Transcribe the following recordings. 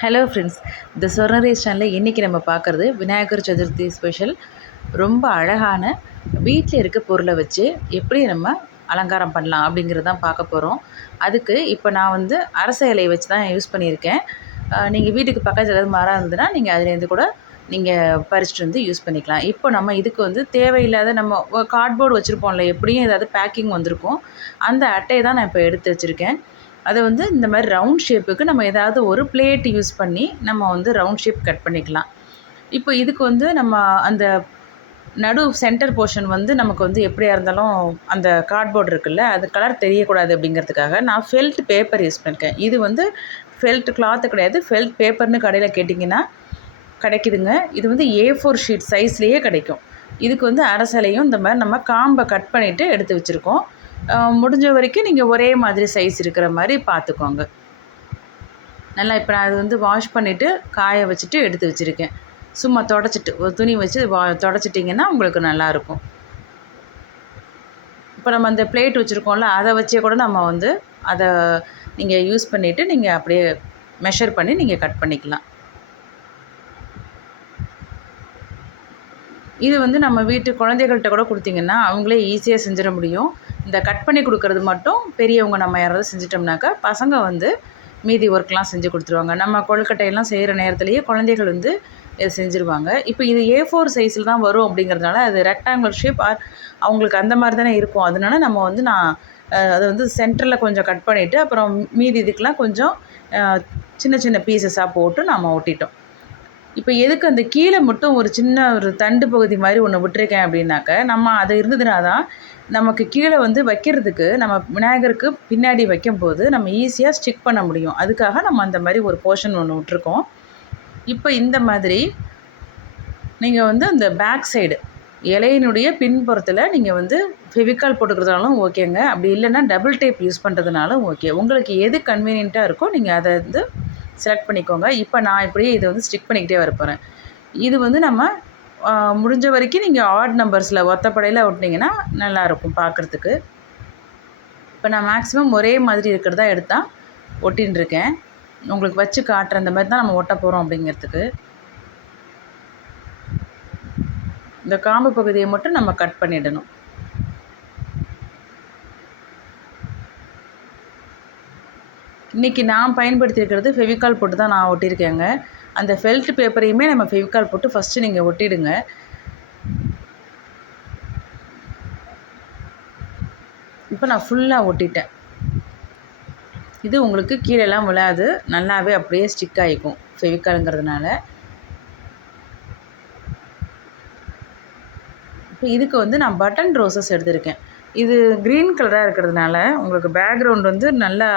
Hello friends இந்த சொர்ணரேஸ் சேனலில் இன்றைக்கி நம்ம பார்க்குறது விநாயகர் சதுர்த்தி ஸ்பெஷல் ரொம்ப அழகான வீட்டில் இருக்க பொருளை வச்சு எப்படி நம்ம அலங்காரம் பண்ணலாம் அப்படிங்கிறது தான் பார்க்க போகிறோம் அதுக்கு இப்போ நான் வந்து அரச இலையை வச்சு தான் யூஸ் பண்ணியிருக்கேன். நீங்கள் வீட்டுக்கு பக்கத்தில் ஏதாவது மரம் இருந்ததுன்னா நீங்கள் அதுலேருந்து கூட நீங்கள் பறிச்சுட்டு வந்து யூஸ் பண்ணிக்கலாம். இப்போ நம்ம இதுக்கு வந்து தேவையில்லாத நம்ம கார்ட்போர்டு வச்சுருப்போம்ல எப்படியும் ஏதாவது பேக்கிங் வந்திருக்கும். அந்த அட்டையை தான் நான் இப்போ எடுத்து வச்சுருக்கேன். அதை வந்து இந்த மாதிரி ரவுண்ட் ஷேப்புக்கு நம்ம ஏதாவது ஒரு பிளேட் யூஸ் பண்ணி நம்ம வந்து ரவுண்ட் ஷேப் கட் பண்ணிக்கலாம். இப்போ இதுக்கு வந்து நம்ம அந்த நடு சென்டர் போர்ஷன் வந்து நமக்கு வந்து எப்படியா இருந்தாலும் அந்த கார்ட்போர்ட் இருக்குல்ல அது கலர் தெரியக்கூடாது அப்படிங்கிறதுக்காக நான் ஃபெல்ட் பேப்பர் யூஸ் பண்ணியிருக்கேன் இது வந்து ஃபெல்ட் கிளாத்து கிடையாது ஃபெல்ட் பேப்பர்னு கடையில் கேட்டிங்கன்னா கிடைக்குதுங்க. இது வந்து ஏ ஃபோர் ஷீட் சைஸ்லேயே கிடைக்கும். இதுக்கு வந்து அரசலையும் இந்த மாதிரி நம்ம காம்பை கட் பண்ணிவிட்டு எடுத்து வச்சுருக்கோம். முடிஞ்ச வரைக்கும் நீங்கள் ஒரே மாதிரி சைஸ் இருக்கிற மாதிரி பார்த்துக்கோங்க நல்லா இப்போ நான் அது வந்து வாஷ் பண்ணிவிட்டு காய வச்சுட்டு எடுத்து வச்சுருக்கேன். சும்மா தொடச்சிட்டு ஒரு துணி வச்சு வா தொடச்சிட்டிங்கன்னா உங்களுக்கு நல்லாயிருக்கும் இப்போ நம்ம அந்த பிளேட் வச்சுருக்கோம்ல அதை வச்சே கூட நம்ம வந்து அதை நீங்கள் யூஸ் பண்ணிவிட்டு நீங்கள் அப்படியே மெஷர் பண்ணி நீங்கள் கட் பண்ணிக்கலாம். இது வந்து நம்ம வீட்டு குழந்தைகள்கிட்ட கூட கொடுத்தீங்கன்னா அவங்களே ஈஸியாக செஞ்சிட முடியும். இந்த கட் பண்ணி கொடுக்கறது மட்டும் பெரியவங்க நம்ம யாராவது செஞ்சிட்டோம்னாக்கா பசங்க வந்து மீதி ஒர்க்லாம் செஞ்சு கொடுத்துருவாங்க. நம்ம கொழுக்கட்டையெல்லாம் செய்கிற நேரத்துலையே குழந்தைகள் வந்து இதை செஞ்சுருவாங்க. இப்போ இது ஏ ஃபோர் சைஸில் தான் வரும் அப்படிங்கிறதுனால அது ரெக்டாங்குலர் ஷேப் ஆர் அவங்களுக்கு அந்த மாதிரி தானே இருக்கும். அதனால நம்ம வந்து நான் அதை வந்து சென்டரில் கொஞ்சம் கட் பண்ணிவிட்டு அப்புறம் மீதி இதுக்கெலாம் கொஞ்சம் சின்ன சின்ன பீசஸாக போட்டு நாம் ஒட்டிட்டோம். இப்போ எதுக்கு அந்த கீழே மட்டும் ஒரு சின்ன ஒரு தண்டு பகுதி மாதிரி ஒன்று விட்டுருக்கேன் அப்படின்னாக்க நம்ம அது இருந்ததுனா தான் நமக்கு கீழே வந்து வைக்கிறதுக்கு நம்ம விநாயகருக்கு பின்னாடி வைக்கும்போது நம்ம ஈஸியாக ஸ்டிக் பண்ண முடியும். அதுக்காக நம்ம அந்த மாதிரி ஒரு போர்ஷன் ஒன்று விட்ருக்கோம் இப்போ இந்த மாதிரி நீங்கள் வந்து அந்த பேக் சைடு இலையினுடைய பின்புறத்தில் நீங்கள் வந்து ஃபெவிக்கால் போட்டுக்கிறதுனாலும் ஓகேங்க அப்படி இல்லைன்னா டபுள் டேப் யூஸ் பண்ணுறதுனாலும் ஓகே உங்களுக்கு எது கன்வீனியண்ட்டாக இருக்கோ நீங்கள் அதை வந்து செலக்ட் பண்ணிக்கோங்க. இப்போ நான் இப்படியே இதை வந்து ஸ்டிக் பண்ணிக்கிட்டே வரப்போகிறேன் இது வந்து நம்ம முடிஞ்ச வரைக்கும் நீங்கள் ஆட் நம்பர்ஸில் ஒத்தப்படையில் ஒட்டினீங்கன்னா நல்லாயிருக்கும் பார்க்குறதுக்கு இப்போ நான் மேக்ஸிமம் ஒரே மாதிரி இருக்கிறதா எடுத்தால் ஒட்டின்னு இருக்கேன். உங்களுக்கு வச்சு காட்டுற அந்த மாதிரி தான் நம்ம ஒட்ட போகிறோம் அப்படிங்கிறதுக்கு. இந்த காம்பு பகுதியை மட்டும் நம்ம கட் பண்ணிடணும். இன்றைக்கி நான் பயன்படுத்தியிருக்கிறது ஃபெவிகால் போட்டு தான் நான் ஒட்டியிருக்கேங்க. அந்த ஃபெல்ட் பேப்பரையுமே நம்ம ஃபெவிகால் போட்டு ஃபஸ்ட்டு நீங்கள் ஒட்டிடுங்க. இப்போ நான் ஃபுல்லாக ஒட்டிட்டேன். இது உங்களுக்கு கீழெல்லாம் விழாது. நல்லாவே அப்படியே ஸ்டிக் ஆகிக்கும் ஃபெவிகாலுங்கிறதுனால இப்போ இதுக்கு வந்து நான் பட்டன் ரோசஸ் எடுத்திருக்கேன். இது க்ரீன் கலராக இருக்கிறதுனால உங்களுக்கு பேக்ரவுண்ட் வந்து நல்லா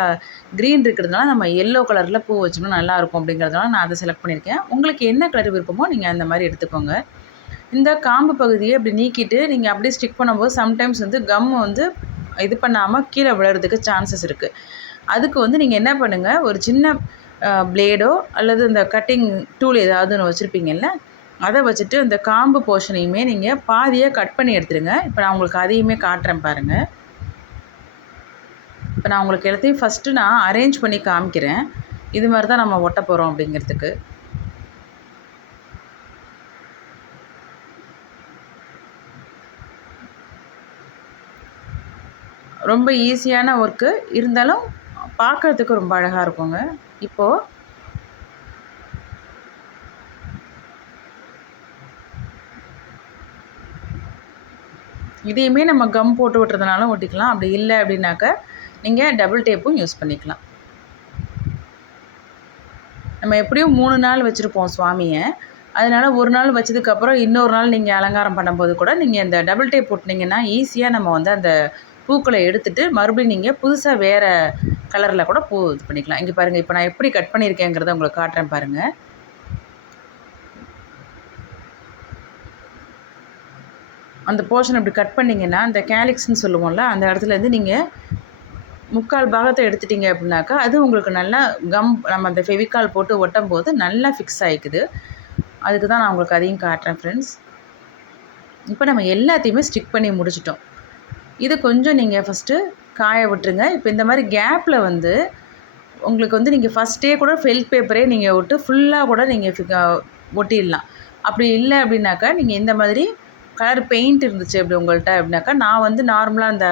க்ரீன் இருக்கிறதுனால நம்ம எல்லோ கலரில் பூ வச்சோம்னா நல்லாயிருக்கும் அப்படிங்கிறதுனால நான் அதை செலக்ட் பண்ணியிருக்கேன். உங்களுக்கு என்ன கலர் விருப்பமோ நீங்கள் அந்த மாதிரி எடுத்துக்கோங்க. இந்த காம்பு பகுதியை அப்படி நீக்கிட்டு நீங்கள் அப்படியே ஸ்டிக் பண்ணும்போது சம்டைம்ஸ் வந்து கம் வந்து இது பண்ணாமல் கீழே விழுறதுக்கு சான்சஸ் இருக்குது அதுக்கு வந்து நீங்கள் என்ன பண்ணுங்கள் ஒரு சின்ன பிளேடோ அல்லது இந்த கட்டிங் டூல் ஏதாவது ஒன்று வச்சுருப்பீங்கல்ல அதை வச்சுட்டு இந்த காம்பு போர்ஷனையுமே நீங்கள் பாதியாக கட் பண்ணி எடுத்துருங்க இப்போ நான் உங்களுக்கு அதையுமே காட்டுறேன் பாருங்கள் இப்போ நான் உங்களுக்கு எல்லாத்தையும் ஃபஸ்ட்டு நான் அரேஞ்ச் பண்ணி காமிக்கிறேன். இது மாதிரி தான் நம்ம ஒட்ட போகிறோம் அப்படிங்கிறதுக்கு. ரொம்ப ஈஸியான ஒர்க்கு இருந்தாலும் பார்க்குறதுக்கு ரொம்ப அழகாக இருக்குங்க. இப்போது இதையுமே நம்ம கம் போட்டு விட்டுறதுனாலும் ஒட்டிக்கலாம். அப்படி இல்லை அப்படின்னாக்க நீங்கள் டபுள் டேப்பும் யூஸ் பண்ணிக்கலாம். நம்ம எப்படியும் மூணு நாள் வச்சுருப்போம் சுவாமியை. அதனால் ஒரு நாள் வச்சதுக்கப்புறம் இன்னொரு நாள் நீங்கள் அலங்காரம் பண்ணும்போது கூட நீங்கள் இந்த டபுள் டேப் போட்டிங்கன்னா ஈஸியாக நம்ம வந்து அந்த பூக்களை எடுத்துகிட்டு மறுபடியும் நீங்கள் புதுசாக வேறு கலரில் கூட பூ இது பண்ணிக்கலாம். இங்கே பாருங்கள் இப்போ நான் எப்படி கட் பண்ணியிருக்கேங்கிறத உங்களுக்கு காட்டுறேன் பாருங்கள் அந்த போர்ஷன் அப்படி கட் பண்ணிங்கன்னா அந்த கேலிக்ஸ்னு சொல்லுவோம்ல அந்த இடத்துலேருந்து நீங்கள் முக்கால் பாகத்தை எடுத்துட்டிங்க அப்படின்னாக்கா அது உங்களுக்கு நல்லா கம் நம்ம அந்த ஃபெவிக்கால் போட்டு ஒட்டும் போது நல்லா ஃபிக்ஸ் ஆகிக்குது அதுக்கு தான் நான் உங்களுக்கு அதையும் காட்டுறேன் ஃப்ரெண்ட்ஸ் இப்போ நம்ம எல்லாத்தையுமே ஸ்டிக் பண்ணி முடிச்சிட்டோம். இது கொஞ்சம் நீங்கள் ஃபஸ்ட்டு காய விட்டுருங்க. இப்போ இந்த மாதிரி கேப்பில் வந்து உங்களுக்கு வந்து நீங்கள் ஃபஸ்ட்டே கூட ஃபெல்ட் பேப்பரே நீங்கள் விட்டு ஃபுல்லாக கூட நீங்கள் ஒட்டிடலாம். அப்படி இல்லை அப்படின்னாக்கா நீங்கள் இந்த மாதிரி கலர் பெயிண்ட் இருந்துச்சு அப்படி உங்கள்கிட்ட அப்படின்னாக்கா நான் வந்து நார்மலாக அந்த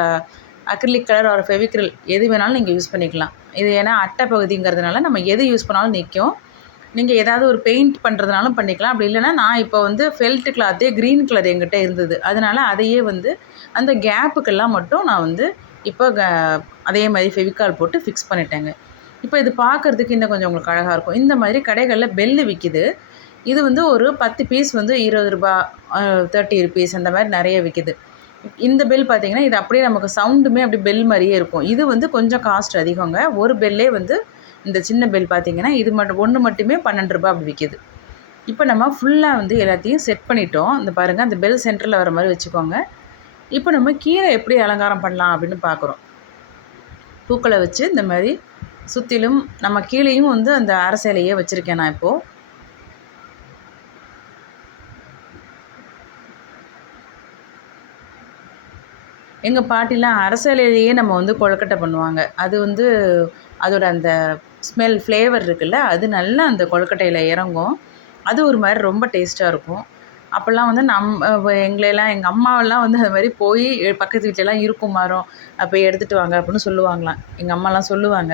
அக்ரிலிக் கலர் ஒரு ஃபெவிக்ரில் எது வேணாலும் நீங்கள் யூஸ் பண்ணிக்கலாம். இது ஏன்னா அட்டை பகுதிங்கிறதுனால நம்ம எது யூஸ் பண்ணாலும் நிற்கும் நீங்கள் ஏதாவது ஒரு பெயிண்ட் பண்ணுறதுனாலும் பண்ணிக்கலாம். அப்படி இல்லைன்னா நான் இப்போ வந்து ஃபெல்ட் கிளாத்தே க்ரீன் கலர் எங்கிட்ட இருந்தது. அதனால் அதையே வந்து அந்த கேப்புக்கெல்லாம் மட்டும் நான் வந்து இப்போ அதே மாதிரி ஃபெவிக்கால் போட்டு ஃபிக்ஸ் பண்ணிட்டேங்க. இப்போ இது பார்க்குறதுக்கு இன்னும் கொஞ்சம் உங்களுக்கு அழகாக இருக்கும். இந்த மாதிரி கடைகளில் பெல்லு விற்கிது இது வந்து ஒரு பத்து பீஸ் வந்து இருபது ரூபா தேர்ட்டி ருபீஸ் அந்த மாதிரி நிறைய விற்கிது இந்த பெல் பார்த்திங்கன்னா இது அப்படியே நமக்கு சவுண்டுமே அப்படி பெல் மாதிரியே இருக்கும். இது வந்து கொஞ்சம் காஸ்ட் அதிகங்க. ஒரு பெல்லே வந்து இந்த சின்ன பெல் பார்த்திங்கன்னா இது மட்டும் ஒன்று மட்டுமே பன்னெண்டு ரூபா அப்படி விற்கிது இப்போ நம்ம ஃபுல்லாக வந்து எல்லாத்தையும் செட் பண்ணிட்டோம். இந்த பாருங்கள் அந்த பெல் சென்டரில் வர மாதிரி வச்சுக்கோங்க. இப்போ நம்ம கீழே எப்படி அலங்காரம் பண்ணலாம் அப்படின்னு பார்க்குறோம். பூக்களை வச்சு இந்த மாதிரி சுற்றிலும் நம்ம கீழேயும் வந்து அந்த அரசையிலையே வச்சுருக்கேன் நான் இப்போது எங்கள் பாட்டிலாம் அரசலையிலேயே நம்ம வந்து கொழுக்கட்டை பண்ணுவாங்க. அது வந்து அதோட அந்த ஸ்மெல் ஃப்ளேவர் இருக்குல்ல அது நல்லா அந்த கொழுக்கட்டையில் இறங்கும். அது ஒரு மாதிரி ரொம்ப டேஸ்ட்டாக இருக்கும். அப்போல்லாம் வந்து நம் எங்களையெல்லாம் எங்கள் அம்மாவெல்லாம் வந்து அது மாதிரி போய் பக்கத்து வீட்டிலலாம் இருக்கும் மரம் அப்போ எடுத்துகிட்டு வாங்க அப்படின்னு சொல்லுவாங்களாம். எங்கள் அம்மாலாம் சொல்லுவாங்க.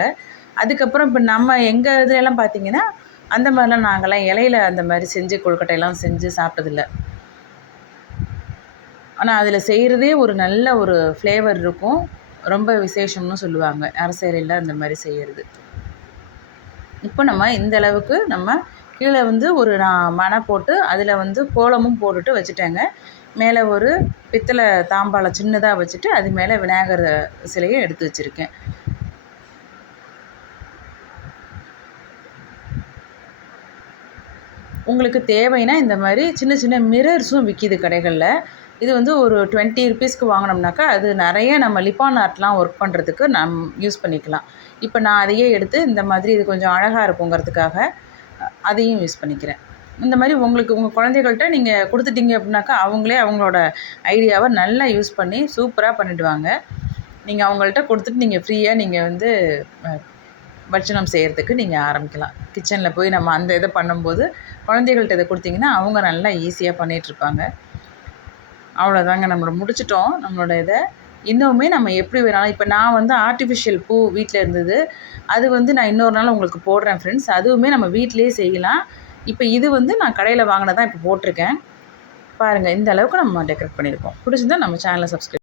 அதுக்கப்புறம் இப்போ நம்ம எங்கள் இதுலலாம் பார்த்தீங்கன்னா அந்த மாதிரிலாம் நாங்கள்லாம் இலையில அந்த மாதிரி செஞ்சு கொழுக்கட்டையெல்லாம் செஞ்சு சாப்பிட்டதில்ல. ஆனால் அதில் செய்கிறதே ஒரு நல்ல ஒரு ஃப்ளேவர் இருக்கும். ரொம்ப விசேஷம்னு சொல்லுவாங்க. அரசியலில் அந்த மாதிரி செய்கிறது இப்போ நம்ம இந்த அளவுக்கு நம்ம கீழே வந்து ஒரு நான் மனை போட்டு அதில் வந்து கோலமும் போட்டுட்டு வச்சுட்டேங்க. மேலே ஒரு பித்தளை தாம்பாளம் சின்னதாக வச்சுட்டு அது மேலே விநாயகர் சிலையை எடுத்து வச்சுருக்கேன். உங்களுக்கு தேவைன்னா இந்த மாதிரி சின்ன சின்ன மிரர்ஸும் விற்கிது கடைகளில். இது வந்து ஒரு டுவெண்ட்டி ருபீஸ்க்கு வாங்கினோம்னாக்கா அது நிறைய நம்ம லிப்பான் ஆர்ட்லாம் ஒர்க் பண்ணுறதுக்கு நம் யூஸ் பண்ணிக்கலாம். இப்போ நான் அதையே எடுத்து இந்த மாதிரி இது கொஞ்சம் அழகாக இருக்குங்கிறதுக்காக அதையும் யூஸ் பண்ணிக்கிறேன். இந்த மாதிரி உங்களுக்கு உங்கள் குழந்தைகள்கிட்ட நீங்கள் கொடுத்துட்டீங்க அப்படின்னாக்கா அவங்களே அவங்களோட ஐடியாவை நல்லா யூஸ் பண்ணி சூப்பராக பண்ணிவிடுவாங்க நீங்கள் அவங்கள்ட்ட கொடுத்துட்டு நீங்கள் ஃப்ரீயாக நீங்கள் வந்து பட்சணம் செய்கிறதுக்கு நீங்கள் ஆரம்பிக்கலாம். கிச்சனில் போய் நம்ம அந்த இதை பண்ணும்போது குழந்தைகள்கிட்ட இதை கொடுத்தீங்கன்னா அவங்க நல்லா ஈஸியாக பண்ணிகிட்ருப்பாங்க அவ்வளோதாங்க நம்மளை முடிச்சிட்டோம். நம்மளோட இதை. இன்னுமே நம்ம எப்படி வேணாலும் இப்போ நான் வந்து ஆர்டிஃபிஷியல் பூ வீட்டில் இருந்தது. அது வந்து நான் இன்னொரு நாள் உங்களுக்கு போடுறேன் ஃப்ரெண்ட்ஸ் அதுவுமே நம்ம வீட்டிலே செய்யலாம். இப்போ இது வந்து நான் கடையில் வாங்கினதான் இப்போ போட்டிருக்கேன். பாருங்கள் இந்த அளவுக்கு நம்ம டெக்கரேட் பண்ணியிருக்கோம். பிடிச்சிருந்தா நம்ம சேனலை சப்ஸ்கிரைப்